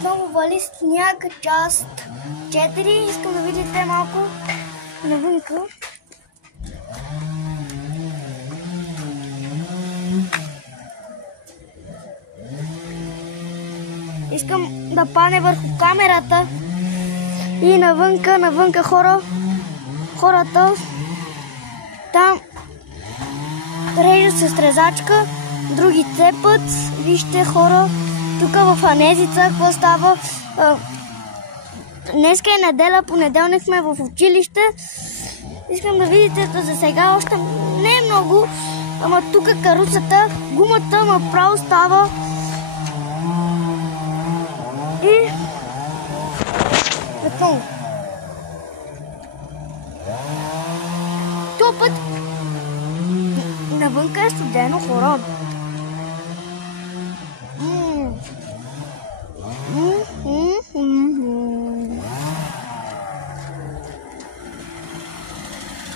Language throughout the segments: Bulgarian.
отново вали сняг, част 4. Искам да видите малко навънка. Искам да падне върху камерата. И навънка хората там режат с резачка, други цепат. Вижте хора, тук в Анезица какво става. Днеска е неделя, понеделник сме в училище. Искам да видите, за сега още не е много, ама тук каруцата, гумата направо става. И отново. Този път навънка е студено, хора.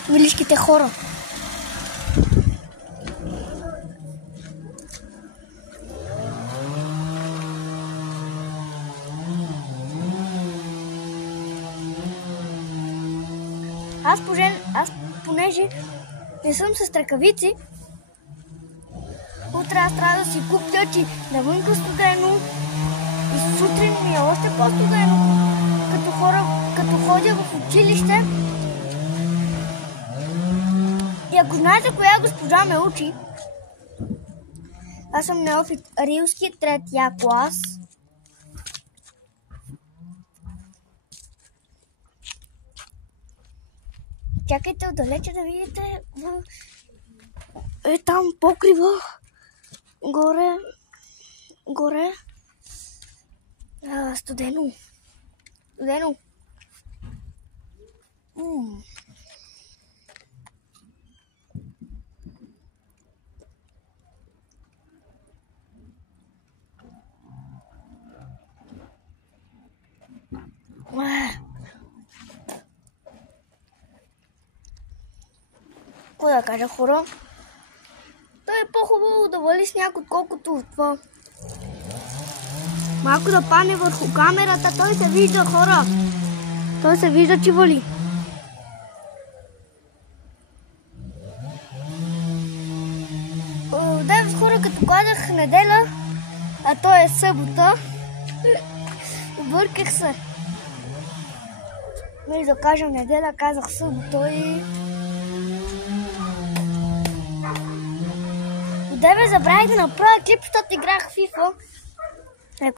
Милишките хора. Аз понеже не съм с ръкавици, утре аз трябва да си купя, че навънка студено и сутрин ми е още по-студено, като ходя в училище. И ако знаете коя госпожа ме учи, аз съм неофит Рилски, 3-я клас. Чакайте отдалече да видите. Е там покрива. Горе. Студено. Какво да кажа, хора? Той е по-хубаво да вали сняг, отколкото това. Малко да падне върху камерата, той се вижда, хора. Той се вижда, че вали. Днес, хора, като казах неделя, а то е събота, обърках се. Мисля да кажем неделя, казах събота и... Одеве забравих да направя клип, защото играх FIFA.